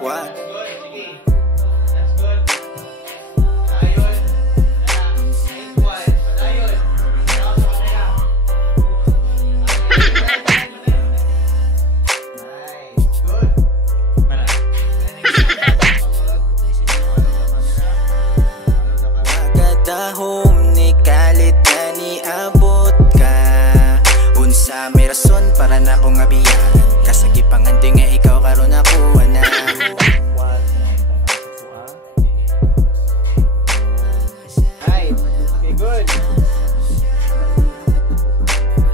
What? Dahom ni kalit na ni abot ka. Unsa may rason para na akong abiyan. Kasagipangan di nga ikaw karon ako na. Ay, okay, good.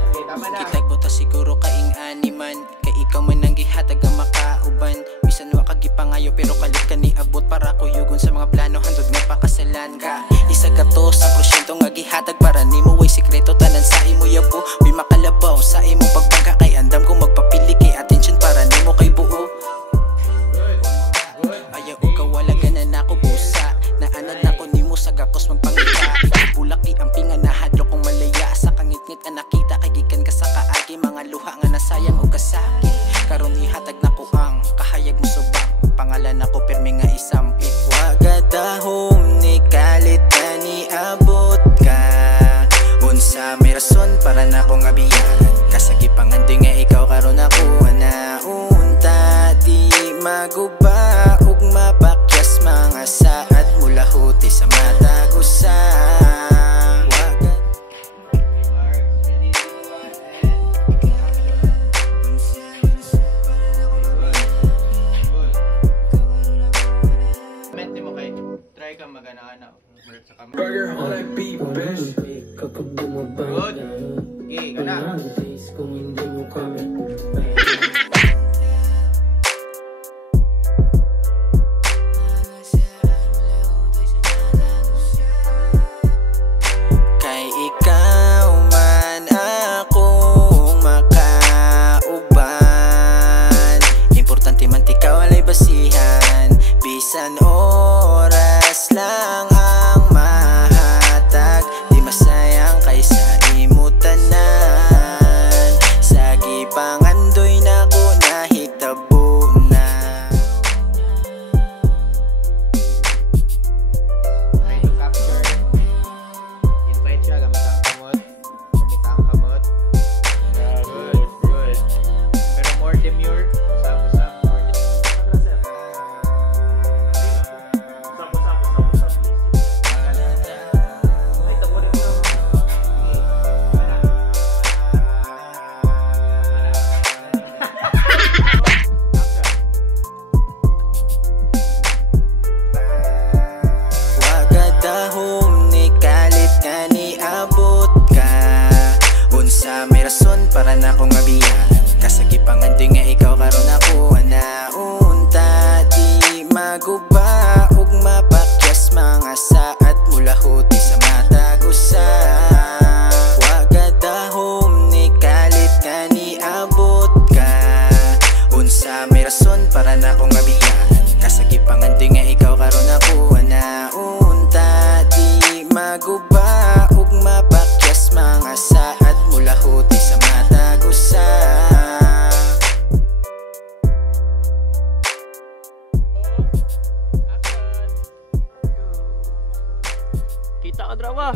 Okay, tama na. Kitag buta siguro kaing animan. Kay ikaw man ang gihatag ang makauban. Bisan wa kagipangayo pero kalit ka ni abot. Para ko yugon sa mga plano handod nga pakasalan ka. Isa gatos ang prosyento nga gihatag para nimo way sikreto tanan sa imo yabo. Way makalabaw sa imo pagpangka kay andam kong magpapili kay attention para nimo kay buo. Ayaw ko kawalagan na nako busa. Naanad nako nimo sa gakos magpangita. Bulak di ang pinga na hadlok kong malaya. Sa kangit-ngit nga nakita kay gikan ka sa kaagi. Mga luha nga nasayang o kasakit. Karon ihatag nako ang kahayag mo subang. Pangalan ako permi nga isampit. Wagadahom ni kalit na ni abot ka. Unsa may rason para na akong abiyan. Kasagipangan di nga ikaw karon ako na. Unta di maguba ug mapakyas mga saat mula huti sa mata gusa. Try ka mag-ana-ana. Burger on that beat, bitch. Good. Okay, gana. Kay ikaw man akong makauban. Importante man tikaw alay basihan. Bisan oras lang ang mahatag. Di masayang kaysa imo tanan. Sa gipangandoy na ko nahitabo na. Try to capture. Invite siya gamit ang kamot. Gamit ang kamot. Good, good. Pero more demure. Usap, more demure. Wagadahom ni kalit nga ni abot ka. Unsa may rason para na akong abiyan. Kasagipangan di nga ikaw karon ako na. Unta di maguba ug mapakyas mga saat mula huti sa mata gusa. Wagadahom ni kalit nga ni abot ka. Unsa may rason para na akong abiyan. Kasagipangan di nga ikaw karon ako na. Unta di maguba ug mapakyas mga saat mula huti sa mata gusa. Kita ka drawa.